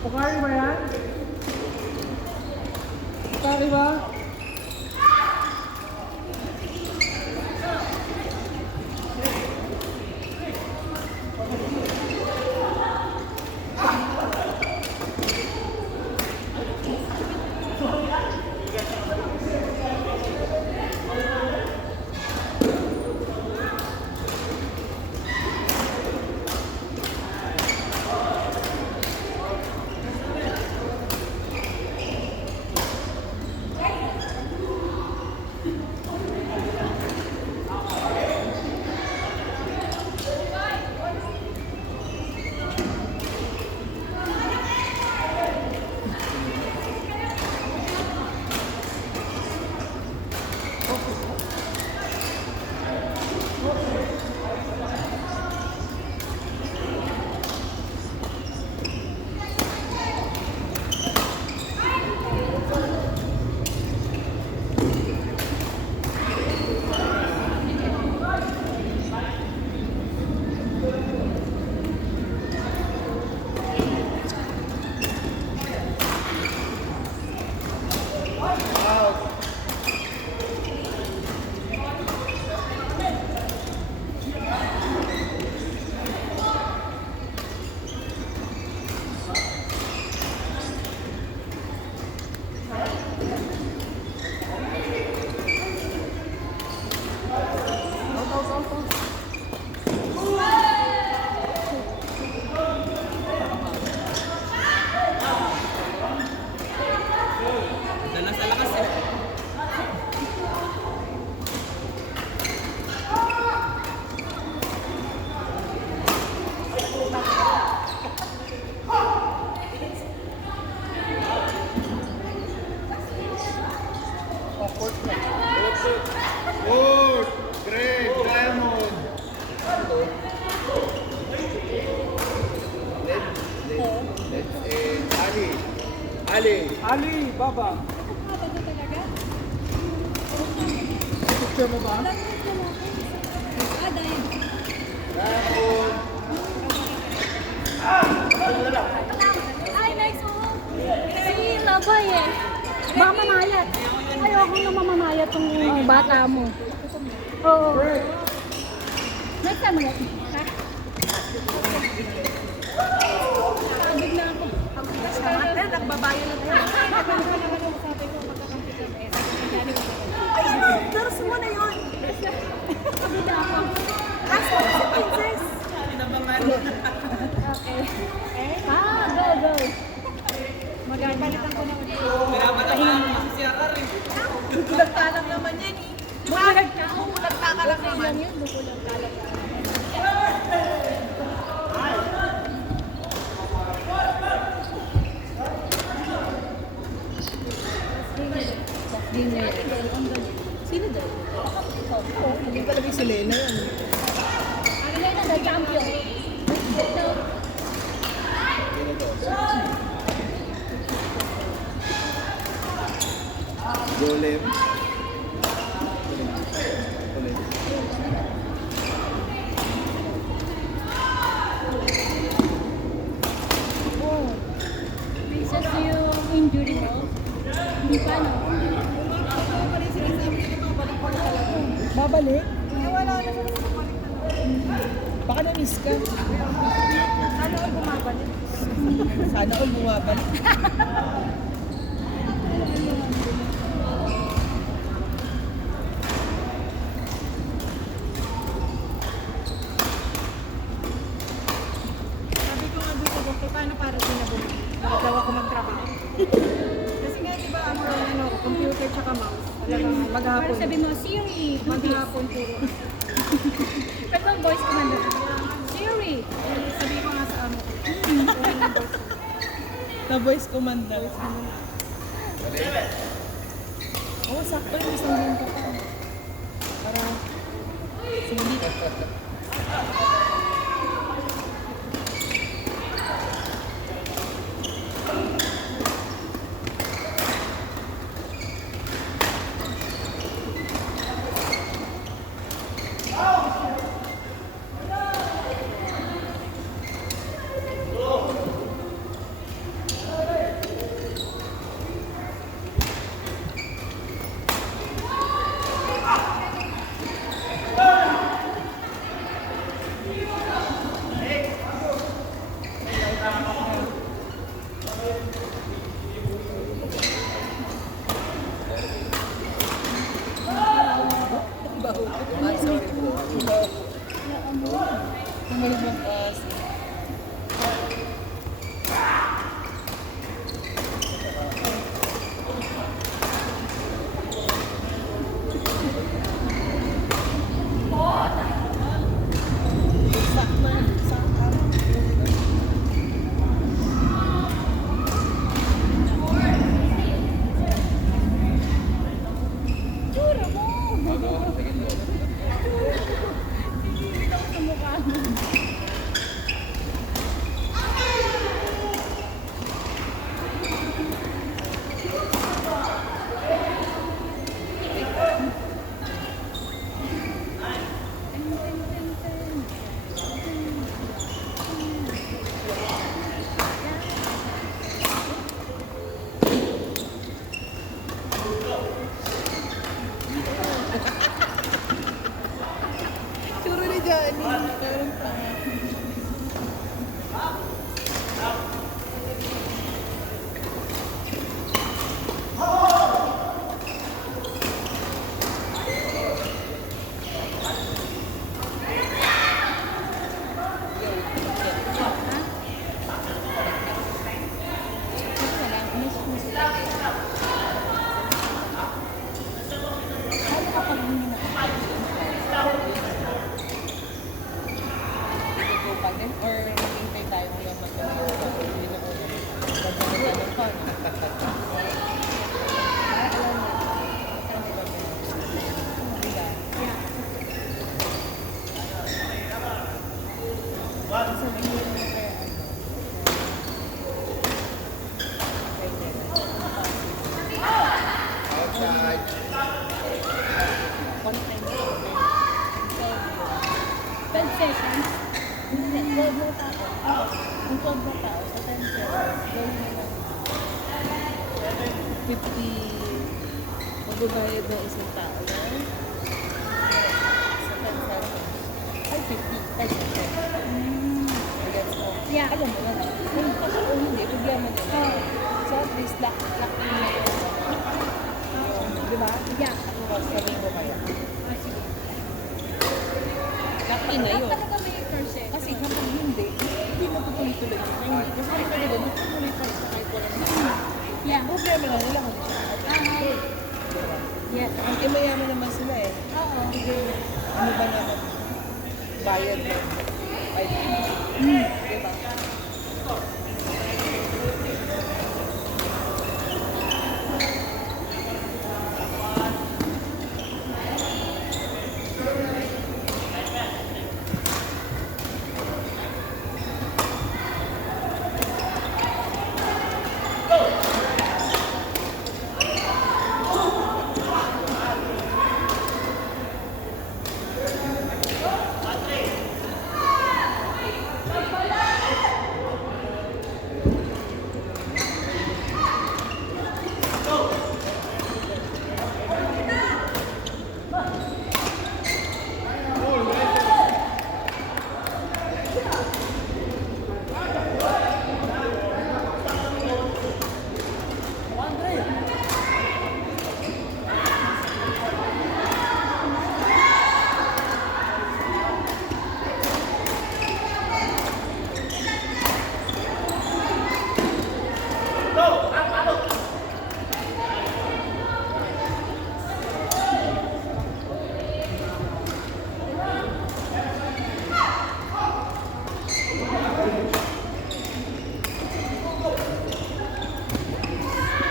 Pukari ba yan? Pukari ba? Good! Great! Diamond! Ali! Ali! Ali, Baba. Picture mo ba? Diamond! Ay, nice mo. Si Labay eh. Baka mamayat. Ayoko na mamamayat tong bata mo. Oo. Next time ulit. Ha? Pagod na ako. Nagbabayo na tayo. Dars mo na yun. Pagod na ako. Ask mo si Princess. Okay. Go. Magagalitan ko na ulit. Bukulag ka lang naman yan eh. Bukulag ka lang naman. Bukulag ka lang. Sino daw? Hindi talaga si Lena yan. Ang Lena daw, champion. Golem. Princess, yung injury mo. Hindi pa, no? Babalik? Wala na siya bumabalik na. Baka na-miss ka. Sana all bumabalik. Sana all bumabalik. Sabi ko nga doon sa doktor, paano para sinabog? Bakit daw ako magtrabaho? Kasi nga, di ba, computer tsaka mouse. Talagang maghapon. Para sabi mo, Siri. Maghapon puro. Pwede bang voice command? Siri. Sabi ko nga sa amo ko. Na voice command na. Oo, sakto yung isang din ka pa. Para sulit. Malabas. Tsura mo! Hindi ako sa mukha mo. Tsura ni Johnny. Parang Ito pa din or maghintay tayo hanggang magkakaroon. Hindi na ko. Gagawin pa no? Outside. Ten sessions. Hindi, 12 na tao. Kung 12 na tao, sa 10 sessions, gawin mo lang. 50 magbabayad ng isang tao no? Sa 10 sessions. Ay, 50 per session. Gets mo? Yeah. Alam mo na lang. Kung hindi, problema nila. So at least lock in na yun. Di ba? Yeah. Ako sabi ko kaya. Ah, sige. Lock in na yun. Talaga may first session. Kasi kapag hindi, hindi matutuloy-tuloy yung training. Kasi kung talaga, matutuloy pa sa kahit walang na. Yeah. Problema na nila kung siya. Yes. Ang mayaman naman sila eh. Oo. Ano ba naman? Bayad ng 5 Diba?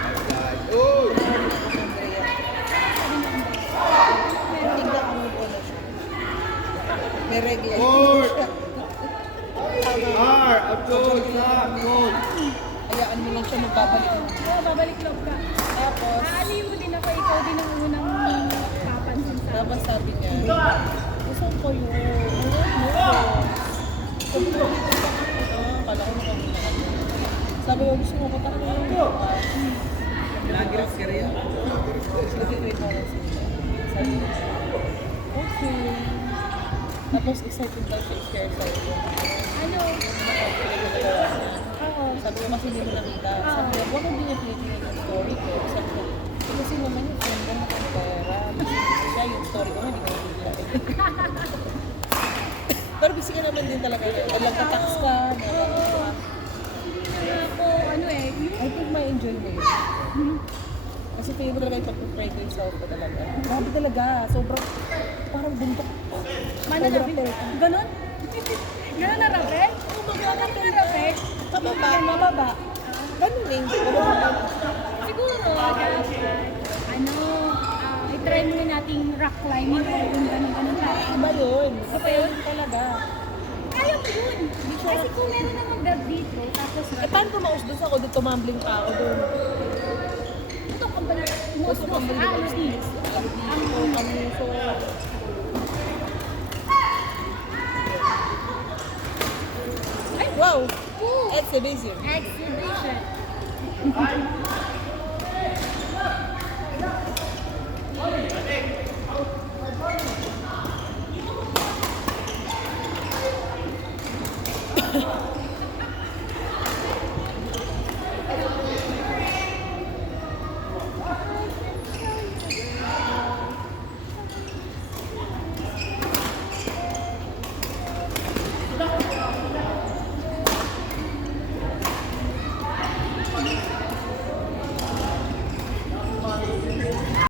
Outside. Uy! Tingnan ko move on na siya. May regla. Court! R! Approach! Stop! Court! Hayaan mo lang siya magbabalik. Oo, babalik loob ka. Tapos, Aaliw mo din ako, ikaw din ang unang papansin sa akin. tapos sabi niya, gusto ko yung sabi ko, kala ko nakamuna ka. Sabi ko, gusto ko talaga yung bukas. Nag-rest ka rin? Sabi ko, wait mo lang sila. Sabi ko, okay. Tapos excited daw siya i-share sa iyo. Ano? Oo. Sabi ko kasi hindi mo nakita. Sabi ko, bakit hindi niya pinitingin yung story ko? Sabi ko, kasi naman yung friend ko nakapera. Siya yung story ko, hindi ko nakita. Pero busy ka naman din talaga. Walang ka-tax ka. Ako, ano eh, I think may enjoy mo yun. Kasi feeling mo talaga yung pag-pray ko yourself ko talaga. Grabe talaga. Sobrang, parang buntok. mana na, ganon? Ganon na rapid? Ganon na rapid? Mababa. Ganun eh. Siguro, ano, i-try mo nating rock climbing o yung ganon-ganon na. Iba yun. Iba yun? Talaga. Kaya mo yun. Kasi kung meron naman dab dito, tapos Eh, paano tumaos doon ako? Doon tumambling pa ako doon. ito kung ba na, most alos ni. Wow! Ooh, Exhibition. exhibition.